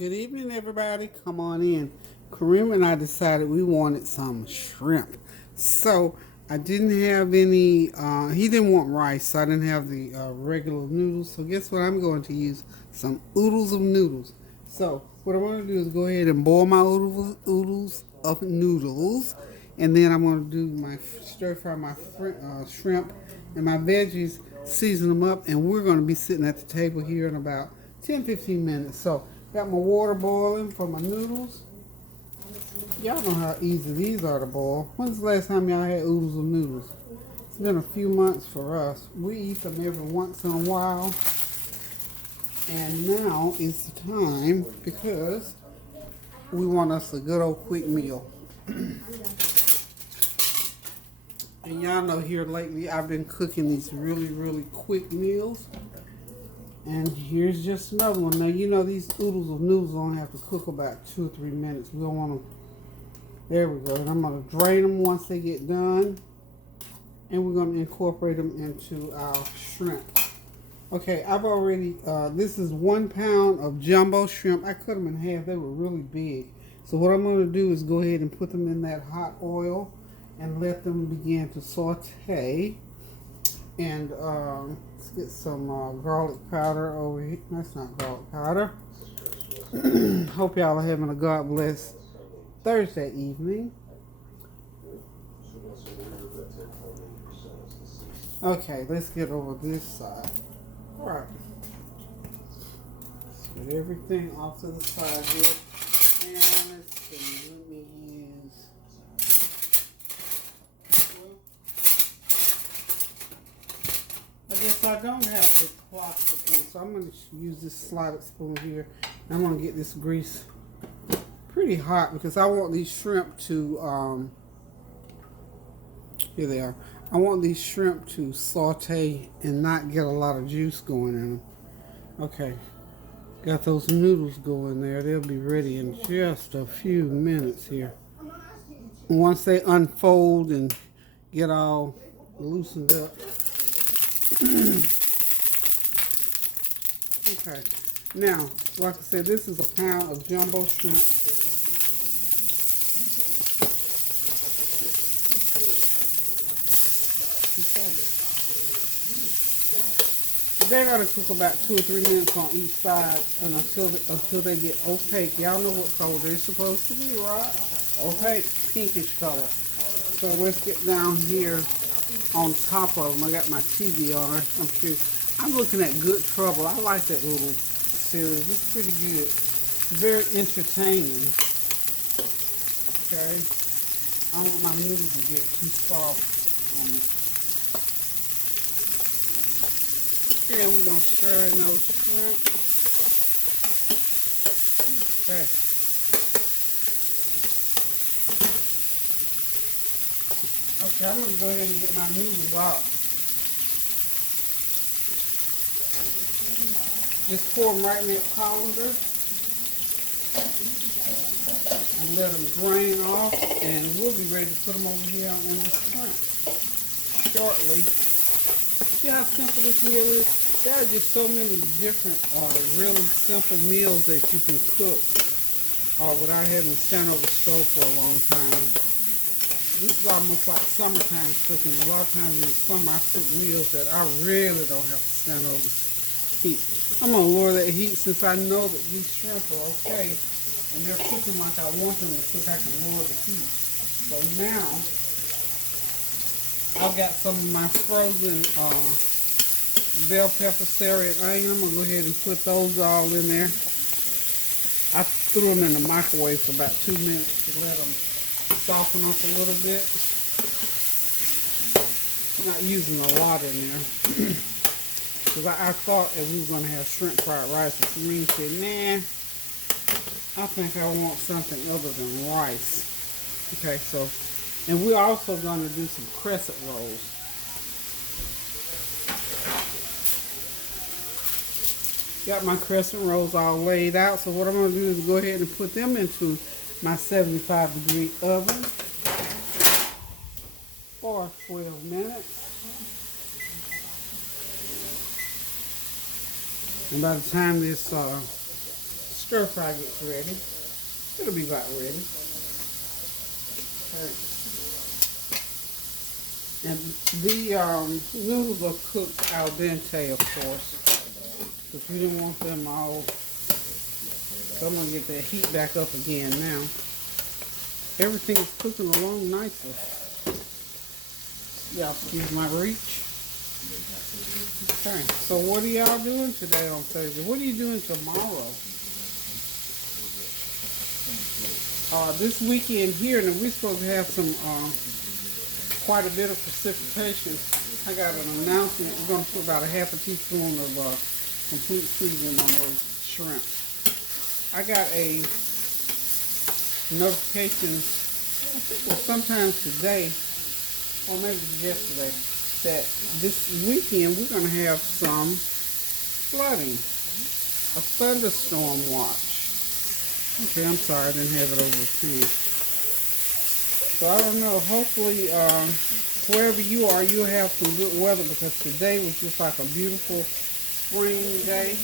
Good evening, everybody. Come on in. Kareem and I decided we wanted some shrimp. So I didn't have any, he didn't want rice, so I didn't have the regular noodles. So guess what? I'm going to use some oodles of noodles. So what I'm going to do is go ahead and boil my oodles of noodles. And then I'm going to do my stir fry my shrimp and my veggies, season them up. And we're going to be sitting at the table here in about 10-15 minutes. So got my water boiling for my noodles. Y'all know how easy these are to boil. When's the last time y'all had oodles of noodles? It's been a few months for us. We eat them every once in a while. And now is the time because we want us a good old quick meal. And y'all know here lately I've been cooking these really quick meals. And here's just another one. Now, you know these oodles of noodles only have to cook about 2 or 3 minutes. We don't want them. There we go. And I'm going to drain them once they get done. And we're going to incorporate them into our shrimp. Okay, I've already, this is 1 pound of jumbo shrimp. I cut them in half. They were really big. So what I'm going to do is go ahead and put them in that hot oil and let them begin to saute. And let's get some garlic powder over here. That's not garlic powder. Hope y'all are having a God bless Thursday evening. Okay, let's get over this side. All right. Let's get everything off to the side here. And let's see. Let me use. I guess I don't have the plastic one, so I'm going to use this slotted spoon here. I'm going to get this grease pretty hot because I want these shrimp to, here they are. I want these shrimp to saute and not get a lot of juice going in them. Okay, got those noodles going there. They'll be ready in just a few minutes here. Once they unfold and get all loosened up. Okay, now, like I said, this is a pound of jumbo shrimp. They're gonna cook about 2 or 3 minutes on each side, and until they get opaque. Y'all know what color they're supposed to be, right? Opaque, pinkish color. So let's get down here on top of them. I got my TV on it. I'm looking at Good Trouble. I like that little series. It's pretty good. Very entertaining. Okay. I don't want my noodles to get too soft on me. And we're going to stir in those shrimp. Okay. Okay, I'm going to go ahead and get my noodles out. Just pour them right in that colander and let them drain off, and we'll be ready to put them over here in the shrimp shortly. See how simple this meal is? There are just so many different really simple meals that you can cook without having to stand over the stove for a long time. This is almost like summertime cooking. A lot of times in the summer I cook meals that I really don't have to stand over the heat. I'm going to lower that heat since I know that these shrimp are okay and they're cooking like I want them to cook. I can lower the heat. So now I've got some of my frozen bell pepper, celery, and onion. I'm going to go ahead and put those all in there. I threw them in the microwave for about 2 minutes to let them soften up a little bit. Not using a lot in there. Because I thought that we were going to have shrimp fried rice. And Serene said, nah, I think I want something other than rice. Okay, so, and we're also going to do some crescent rolls. Got my crescent rolls all laid out. So what I'm going to do is go ahead and put them into my 75-degree oven for 12 minutes. And by the time this stir fry gets ready. It'll be about ready. Okay. And the noodles are cooked al dente, of course. But you didn't want them all. So I'm gonna get that heat back up again now. Everything is cooking along nicely. Y'all excuse my reach. Okay, so what are y'all doing today on Thursday? What are you doing tomorrow? This weekend here, and we're supposed to have some quite a bit of precipitation. I got an announcement. We're going to put about a half a teaspoon of complete seasoning on those shrimp. I got a notification, I think it was sometime today, or maybe yesterday, that this weekend we're going to have some flooding, a thunderstorm watch. Okay, I'm sorry, I didn't have it over the So I don't know, hopefully wherever you are, you'll have some good weather, because today was just like a beautiful spring day.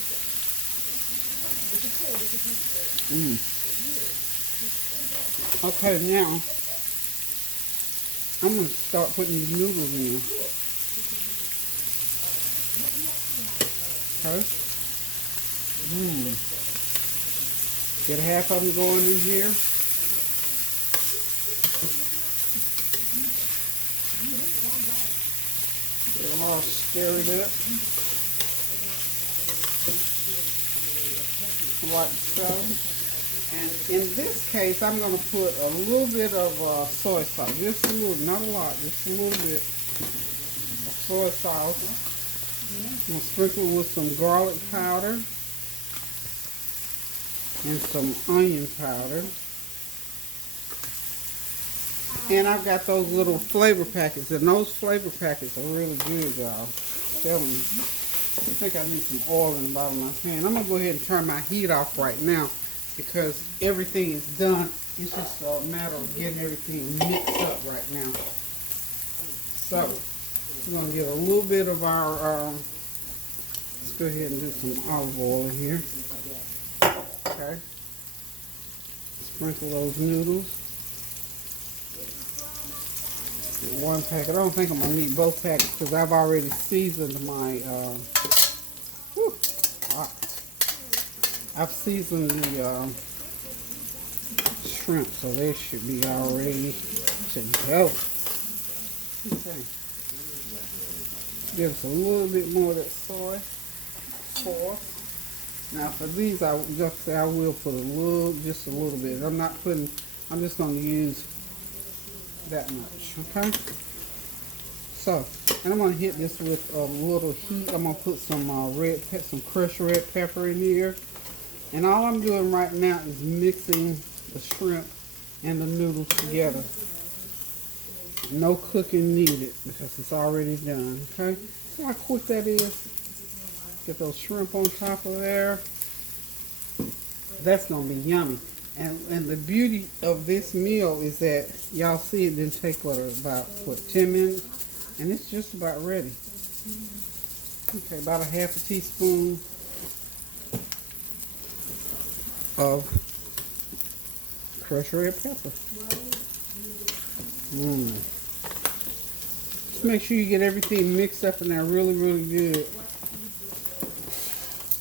Okay, now I'm going to start putting these noodles in. Okay. Get half of them going in here. Get them all stirred up. Like so. And in this case, I'm going to put a little bit of soy sauce. Just a little, not a lot, just a little bit of soy sauce. I'm going to sprinkle with some garlic powder and some onion powder. And I've got those little flavor packets, and those flavor packets are really good, y'all. I'm telling you. I think I need some oil in the bottom of my pan. I'm going to go ahead and turn my heat off right now, because everything is done. It's just a matter of getting everything mixed up right now. So, we're going to get a little bit of our, let's go ahead and do some olive oil in here. Okay. Sprinkle those noodles. Get one packet. I don't think I'm going to need both packets, because I've already seasoned my, I've seasoned the shrimp, so they should be all ready to go. Okay. Give us a little bit more of that soy sauce. Now for these, I just say I will put just a little bit. I'm just going to use that much. Okay. So, and I'm going to hit this with a little heat. I'm going to put some some crushed red pepper in here. And all I'm doing right now is mixing the shrimp and the noodles together. No cooking needed, because it's already done. Okay? See how quick that is? Get those shrimp on top of there. That's going to be yummy. And the beauty of this meal is that, y'all see it didn't take about 10 minutes? And it's just about ready. Okay, about a half a teaspoon of crushed red pepper. Just make sure you get everything mixed up in there really, really good.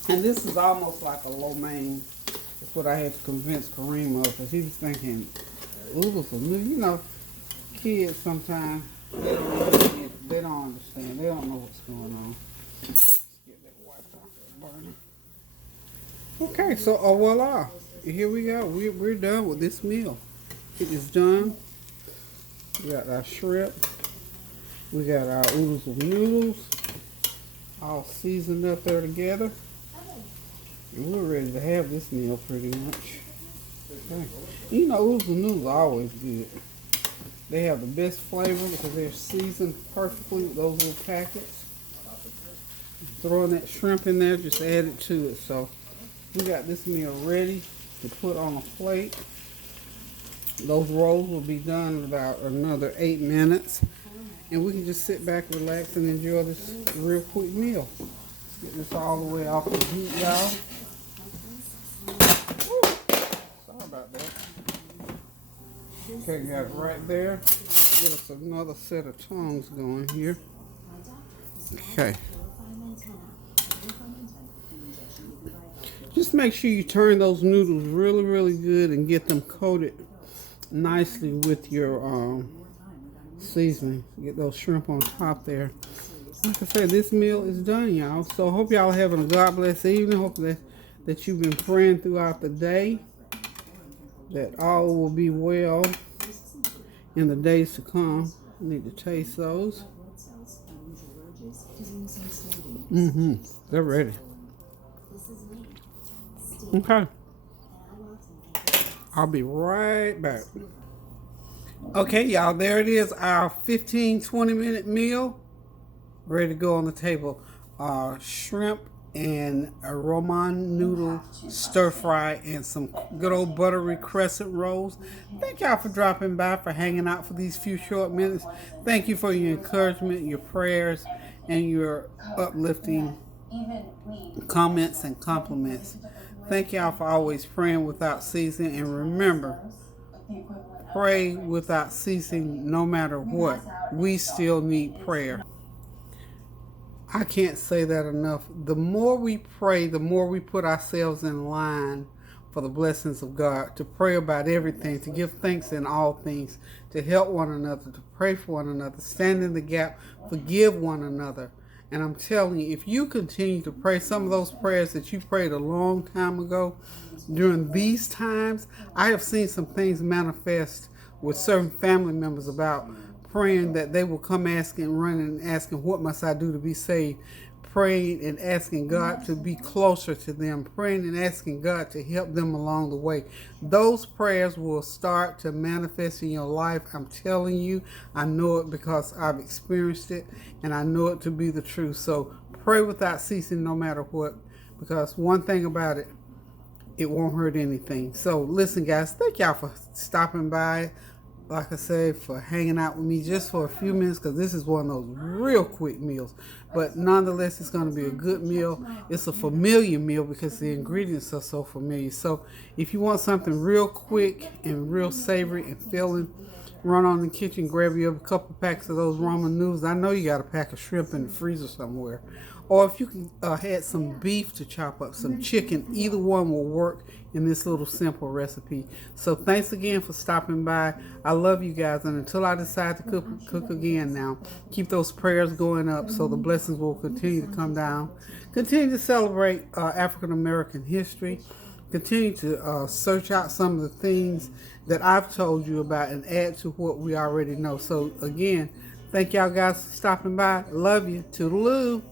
And this is almost like a lo mein. That's what I had to convince Kareem of, because he was thinking, noodles are new. You know, kids sometimes, they don't understand. They don't know what's going on. Let's get that wiped off the burner. Okay, so voila. Here we go. We're done with this meal. It is done. We got our shrimp. We got our oodles of noodles all seasoned up there together. And we're ready to have this meal pretty much. Okay. You know, oodles of noodles are always good. They have the best flavor because they're seasoned perfectly with those little packets. Throwing that shrimp in there, just add it to it. So we got this meal ready to put on a plate. Those rolls will be done in about another 8 minutes. And we can just sit back, relax, and enjoy this real quick meal. Get this all the way off the heat, y'all. Okay, got it right there. Get us another set of tongs going here. Okay. Just make sure you turn those noodles really, really good and get them coated nicely with your seasoning. Get those shrimp on top there. Like I said, this meal is done, y'all. So hope y'all having a God bless evening. Hope that you've been praying throughout the day, that all will be well in the days to come. Need to taste those. They're ready. Okay. I'll be right back. Okay, y'all, there it is, our 15-20 minute meal ready to go on the table. Shrimp and a Ramen noodle stir fry and some good old buttery crescent rolls. Thank y'all for dropping by, for hanging out for these few short minutes. Thank you for your encouragement, your prayers, and your uplifting comments and compliments. Thank y'all for always praying without ceasing. And remember, pray without ceasing no matter what. We still need prayer. I can't say that enough. The more we pray, the more we put ourselves in line for the blessings of God, to pray about everything, to give thanks in all things, to help one another, to pray for one another, stand in the gap, forgive one another. And I'm telling you, if you continue to pray some of those prayers that you prayed a long time ago, during these times, I have seen some things manifest with certain family members about praying that they will come asking, running, and asking, what must I do to be saved? Praying and asking God to be closer to them, praying and asking God to help them along the way. Those prayers will start to manifest in your life. I'm telling you, I know it because I've experienced it, and I know it to be the truth. So pray without ceasing no matter what, because one thing about it, it won't hurt anything. So listen, guys, thank y'all for stopping by. Like I said, for hanging out with me just for a few minutes, because this is one of those real quick meals. But nonetheless, it's going to be a good meal. It's a familiar meal because the ingredients are so familiar. So if you want something real quick and real savory and filling, run on the kitchen, grab you a couple packs of those ramen noodles. I know you got a pack of shrimp in the freezer somewhere. Or if you can add some beef to chop up, some chicken, either one will work in this little simple recipe. So thanks again for stopping by. I love you guys, and until I decide to cook again now, keep those prayers going up so the blessings will continue to come down. Continue to celebrate African American history. Continue to search out some of the things that I've told you about and add to what we already know. So again, thank y'all guys for stopping by. Love you. Toodaloo.